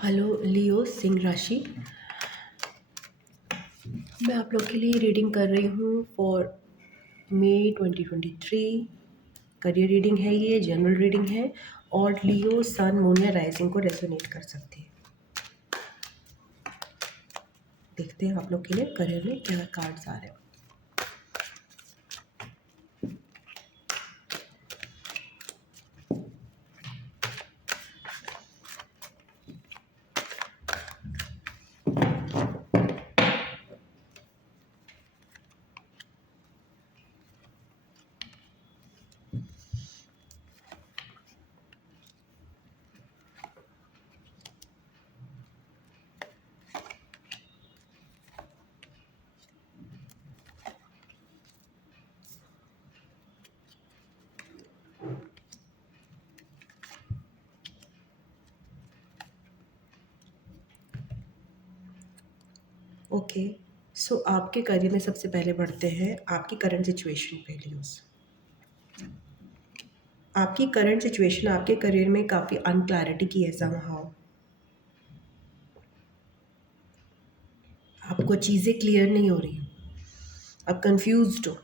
Hello लियो सिंह राशि। मैं आप लोग के लिए रीडिंग कर रही हूँ फॉर मई 2023। करियर रीडिंग है, ये जनरल रीडिंग है और लियो सन मून या राइजिंग को रेजोनेट कर सकती है। देखते हैं आप लोग के लिए करियर में क्या कार्ड्स आ रहे हैं। ओके, सो आपके करियर में सबसे पहले बढ़ते हैं आपकी करंट सिचुएशन पे लियोस। आपकी करंट सिचुएशन आपके करियर में काफ़ी अनक्लैरिटी की है समहाउ। आपको चीज़ें क्लियर नहीं हो रही, आप कंफ्यूज्ड हो।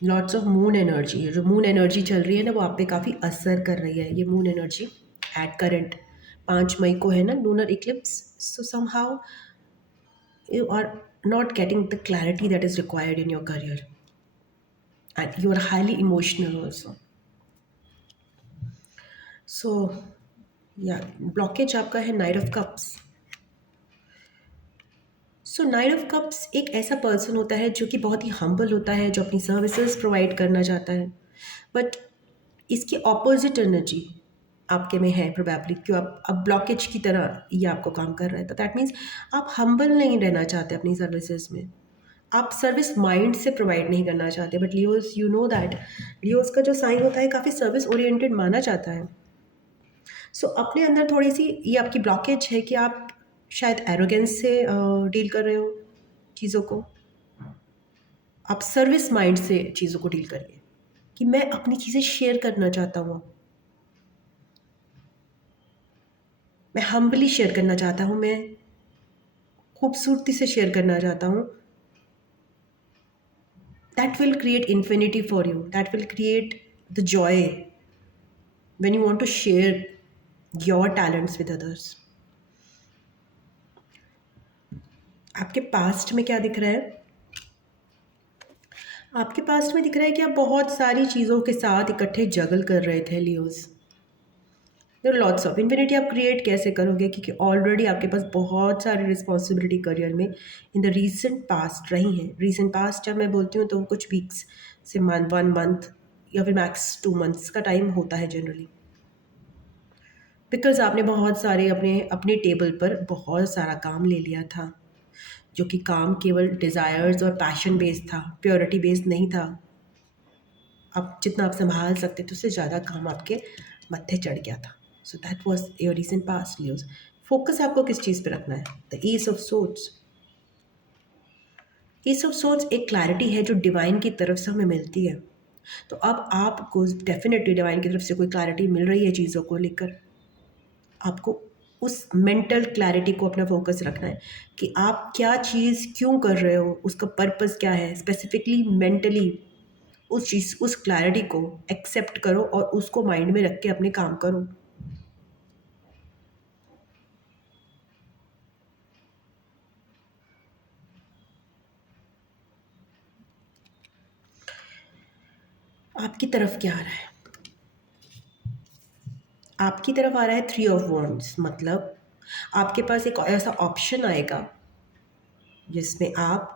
लॉट्स ऑफ मून एनर्जी है, जो मून एनर्जी चल रही है ना वो आप पे काफ़ी असर कर रही है। ये मून एनर्जी एट करंट 5 मई को है ना lunar eclipse. So somehow you are not getting the clarity that is required in your career and you are highly emotional also. So या ब्लॉकेज आपका है knight of cups. So knight of cups एक ऐसा person होता है जो कि बहुत ही हम्बल होता है, जो अपनी सर्विसेज प्रोवाइड करना चाहता है, बट इसकी ऑपोजिट एनर्जी आपके में है प्रोबेबली, क्यों आप अब ब्लॉकेज की तरह ये आपको काम कर रहा है। तो दैट मीन्स आप हम्बल नहीं रहना चाहते अपनी सर्विसेज में, आप सर्विस माइंड से प्रोवाइड नहीं करना चाहते। But Leos, you know that Leos का जो साइन होता है काफ़ी सर्विस ओरिएंटेड माना जाता है। सो अपने अंदर थोड़ी सी ये आपकी ब्लॉकेज है कि आप शायद एरोगेंस से डील कर रहे हो चीज़ों को। आप सर्विस माइंड से चीज़ों को डील करिए कि मैं अपनी चीज़ें शेयर करना चाहता हूँ, मैं हम्बली शेयर करना चाहता हूँ, मैं खूबसूरती से शेयर करना चाहता हूँ। That will create infinity for you, that will create the Joy when you want to share your talents with others. आपके पास्ट में क्या दिख रहा है? आपके पास्ट में दिख रहा है कि आप बहुत सारी चीज़ों के साथ इकट्ठे जगल कर रहे थे लियोस। There are lots of infinity आप क्रिएट कैसे करोगे, क्योंकि ऑलरेडी आपके पास बहुत सारी रिस्पॉन्सिबिलिटी करियर में इन द रीसेंट पास्ट रही हैं। रीसेंट पास्ट जब मैं बोलती हूँ तो कुछ वीक्स से 1 मंथ या फिर मैक्स 2 मंथ्स का टाइम होता है जनरली, बिकॉज आपने बहुत सारे अपने अपने टेबल पर बहुत सारा काम ले लिया था, जो कि काम केवल डिज़ायर्स और पैशन बेस्ड था, प्योरिटी बेस्ड नहीं था। आप जितना आप संभाल सकते थे उससे ज़्यादा काम आपके मत्थे चढ़ गया था। So that was your recent past Leos. Focus आपको किस चीज़ पे रखना है? The is of swords. Is of swords एक क्लैरिटी है जो डिवाइन की तरफ से हमें मिलती है। तो अब आपको डेफिनेटली डिवाइन की तरफ से कोई क्लैरिटी मिल रही है चीज़ों को लेकर। आपको उस मेंटल क्लैरिटी को अपना फोकस रखना है कि आप क्या चीज़ क्यों कर रहे हो, उसका पर्पस क्या है। स्पेसिफिकली मेंटली उस चीज़, उस क्लैरिटी को एक्सेप्ट करो और उसको माइंड में रख के अपने काम करो। आपकी तरफ क्या आ रहा है? आपकी तरफ आ रहा है 3 ऑफ वॉन्ड्स। मतलब आपके पास एक ऐसा ऑप्शन आएगा जिसमें आप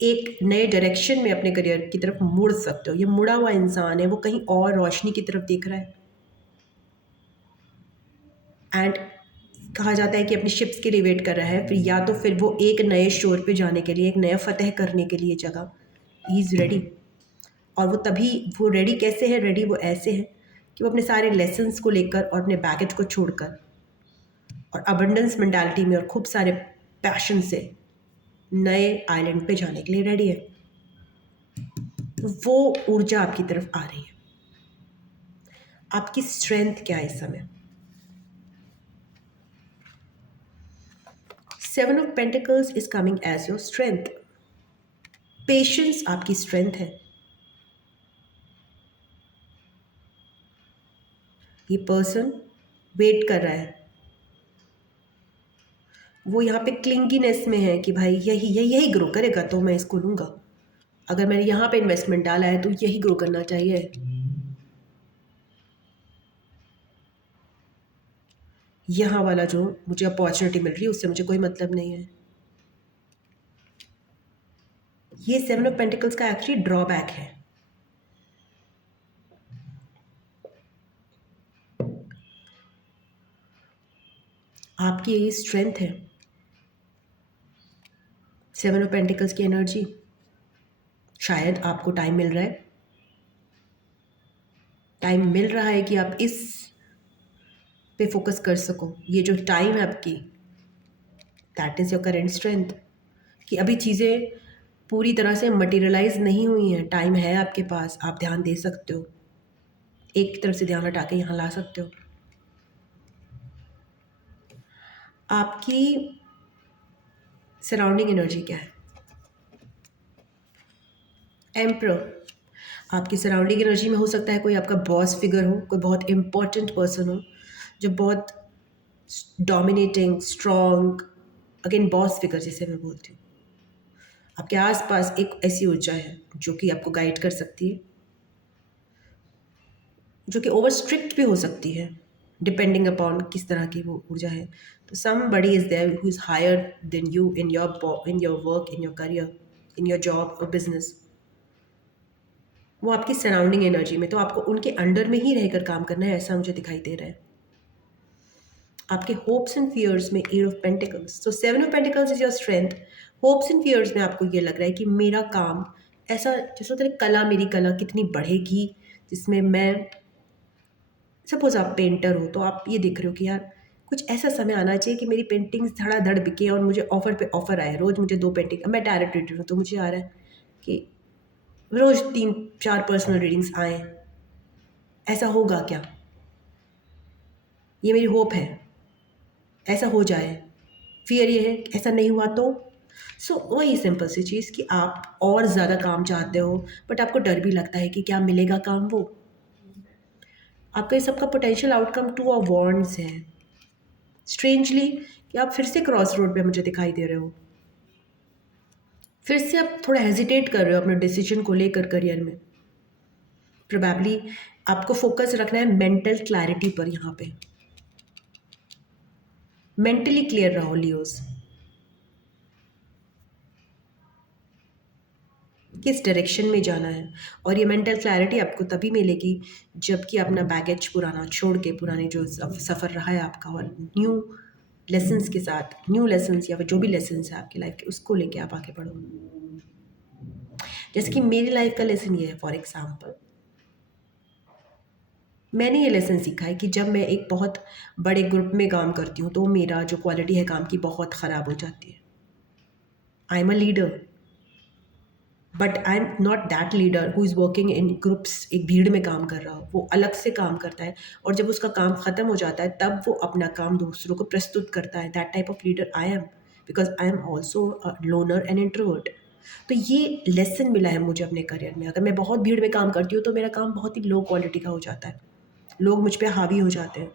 एक नए डायरेक्शन में अपने करियर की तरफ मुड़ सकते हो। ये मुड़ा हुआ इंसान है, वो कहीं और रोशनी की तरफ देख रहा है। एंड कहा जाता है कि अपनी शिप्स के लिए वेट कर रहा है, फिर या तो फिर वो एक नए शोर पे जाने के लिए, एक नया फतेह करने के लिए जगह, ही इज़ रेडी। और वो तभी, वो रेडी कैसे है? रेडी वो ऐसे है कि वो अपने सारे लेसन्स को लेकर और अपने बैगेज को छोड़कर और अबंडेंस मेंटालिटी में और खूब सारे पैशन से नए आइलैंड पे जाने के लिए रेडी है। वो ऊर्जा आपकी तरफ आ रही है। आपकी स्ट्रेंथ क्या है इस समय? 7 of pentacles is coming as your strength. Patience आपकी स्ट्रेंथ है। ये पर्सन वेट कर रहा है, वो यहाँ पे क्लिंगीनेस में है कि भाई यही यही यही ग्रो करेगा तो मैं इसको लूँगा। अगर मैंने यहाँ पे इन्वेस्टमेंट डाला है तो यही ग्रो करना चाहिए। यहाँ वाला जो मुझे अपॉर्चुनिटी मिल रही है उससे मुझे कोई मतलब नहीं है। ये 7 ऑफ पेंटिकल्स का एक्चुअली ड्रॉबैक है। आपकी ये स्ट्रेंथ है, 7 ऑफ पेंटिकल्स की एनर्जी। शायद आपको टाइम मिल रहा है, कि आप इस पे फोकस कर सको। ये जो टाइम है आपकी, that is your current strength. कि अभी चीज़ें पूरी तरह से मटेरियलाइज नहीं हुई हैं, टाइम है आपके पास, आप ध्यान दे सकते हो, एक तरफ से ध्यान हटा के यहाँ ला सकते हो। आपकी सराउंडिंग एनर्जी क्या है? एम्परर। आपकी सराउंडिंग एनर्जी में हो सकता है कोई आपका बॉस फिगर हो, कोई बहुत इंपॉर्टेंट पर्सन हो जो बहुत dominating, strong, again boss figure जिसे मैं बोलती हूँ। आपके आसपास एक ऐसी ऊर्जा है जो कि आपको गाइड कर सकती है, जो कि ओवर स्ट्रिक्ट भी हो सकती है, डिपेंडिंग अपॉन किस तरह की वो ऊर्जा है। तो somebody is there who is higher than you in your work, in your career, in your job और बिजनेस। वो आपकी सराउंडिंग एनर्जी में, तो आपको उनके अंडर में ही रहकर काम करना है, ऐसा मुझे दिखाई दे रहा है। आपके होप्स एंड फियर्स में 8 ऑफ पेंटिकल्स, तो 7 of pentacles is your strength. Hopes and fears में आपको ये लग रहा है कि मेरा काम ऐसा, जैसे तेरे कला, मेरी कला कितनी बढ़ेगी, जिसमें मैं, सपोज आप पेंटर हो तो आप ये देख रहे हो कि यार कुछ ऐसा समय आना चाहिए कि मेरी पेंटिंग्स धड़ाधड़ बिके और मुझे ऑफर पे ऑफर आए, रोज़ मुझे 2 पेंटिंग। मैं डायरेक्ट रीडर हूँ तो मुझे आ रहा है कि रोज़ 3-4 पर्सनल रीडिंग्स आएँ। ऐसा होगा क्या? ये मेरी होप है, ऐसा हो जाए। फियर ये है कि ऐसा नहीं हुआ तो? वही सिंपल सी चीज़ कि आप और ज़्यादा काम चाहते हो, बट आपको डर भी लगता है कि क्या मिलेगा काम वो? आपका ये सबका पोटेंशियल आउटकम 2 ऑफ वॉन्ड्स है। स्ट्रेंजली कि आप फिर से क्रॉस रोड पे मुझे दिखाई दे रहे हो। फिर से आप थोड़ा हेजिटेट कर रहे हो अपने डिसीजन को लेकर करियर में। प्रोबेबली आपको फोकस रखना है मेंटल क्लैरिटी पर। यहाँ पे मेंटली क्लियर रहो लियोस, किस डायरेक्शन में जाना है। और ये मेंटल क्लैरिटी आपको तभी मिलेगी जबकि अपना बैगेज पुराना छोड़ के, पुराने जो सफ़र रहा है आपका, और न्यू लेसन्स के साथ, न्यू लेसन्स या फिर जो भी लेसन्स है आपकी लाइफ के, उसको लेके आप आगे बढ़ो। जैसे कि मेरी लाइफ का लेसन ये है, फॉर एग्जाम्पल मैंने ये लेसन सीखा है कि जब मैं एक बहुत बड़े ग्रुप में काम करती हूँ तो मेरा जो क्वालिटी है काम की बहुत ख़राब हो जाती है। I am a leader, but I am not that leader who is working in groups. एक भीड़ में काम कर रहा हो, वो अलग से काम करता है, और जब उसका काम ख़त्म हो जाता है तब वो अपना काम दूसरों को प्रस्तुत करता है। That type of leader I am, because I am also a loner and introvert. तो ये लेसन मिला है मुझे अपने करियर में। अगर मैं बहुत भीड़ में काम करती हूँ तो मेरा काम बहुत ही लो क्वालिटी का हो जाता है, लोग मुझ पर हावी हो जाते हैं,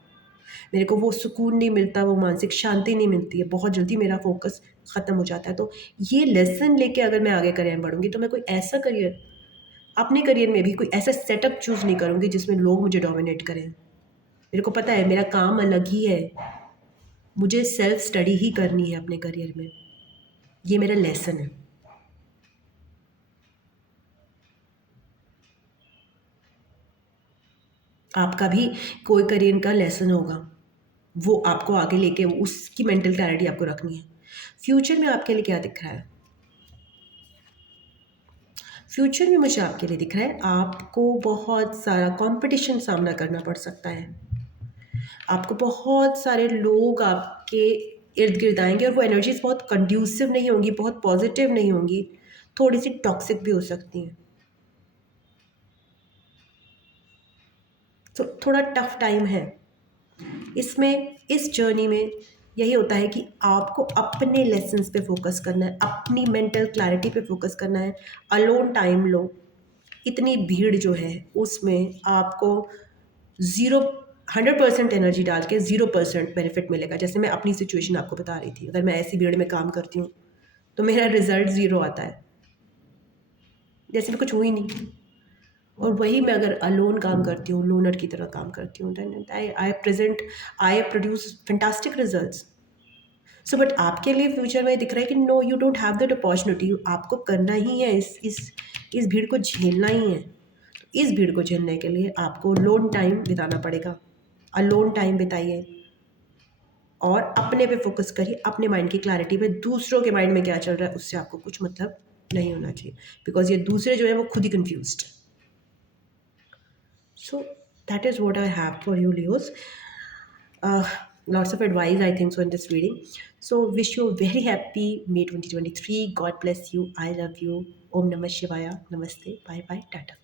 मेरे को वो सुकून नहीं मिलता, वो मानसिक शांति नहीं मिलती है, बहुत जल्दी मेरा फोकस ख़त्म हो जाता है। तो ये लेसन लेके अगर मैं आगे करियर में बढ़ूँगी तो मैं कोई ऐसा करियर, अपने करियर में भी कोई ऐसा सेटअप चूज़ नहीं करूँगी जिसमें लोग मुझे डोमिनेट करें। मेरे को पता है मेरा काम अलग ही है, मुझे सेल्फ स्टडी ही करनी है अपने करियर में। ये मेरा लेसन है। आपका भी कोई करियर का लेसन होगा, वो आपको आगे लेके उसकी मेंटल क्लैरिटी आपको रखनी है। फ्यूचर में आपके लिए क्या दिख रहा है? फ्यूचर में मुझे आपके लिए दिख रहा है आपको बहुत सारा कंपटीशन सामना करना पड़ सकता है। आपको बहुत सारे लोग आपके इर्द गिर्द आएंगे और वो एनर्जीज बहुत कंड्यूसिव नहीं होंगी, बहुत पॉजिटिव नहीं होंगी, थोड़ी सी टॉक्सिक भी हो सकती हैं। तो थोड़ा टफ टाइम है इसमें। इस जर्नी में यही होता है कि आपको अपने लेसन्स पे फोकस करना है, अपनी मेंटल क्लैरिटी पे फोकस करना है। अलोन टाइम लो। इतनी भीड़ जो है उसमें आपको 100% एनर्जी डाल के 0% बेनिफिट मिलेगा। जैसे मैं अपनी सिचुएशन आपको बता रही थी, अगर मैं ऐसी भीड़ में काम करती हूँ तो मेरा रिजल्ट 0 आता है, जैसे मैं कुछ हुई नहीं। और वही मैं अगर अलोन काम करती हूँ, लोनर की तरह काम करती हूँ, then I produce fantastic results. So but आपके लिए फ्यूचर में दिख रहा है कि no, you don't have that opportunity. आपको करना ही है, इस भीड़ को झेलना ही है। तो इस भीड़ को झेलने के लिए आपको लोन टाइम बिताना पड़ेगा। अलोन टाइम बिताइए और अपने पे फोकस करिए, अपने माइंड की क्लैरिटी पे। दूसरों के माइंड में क्या चल रहा है उससे आपको कुछ मतलब नहीं होना चाहिए, बिकॉज ये दूसरे जो है वो खुद ही confused. So that is what I have for you, Leos. Lots of advice, I think, so in this reading. So wish you a very happy May 2023. God bless you. I love you. Om Namah Shivaya. Namaste. Bye bye. Tata.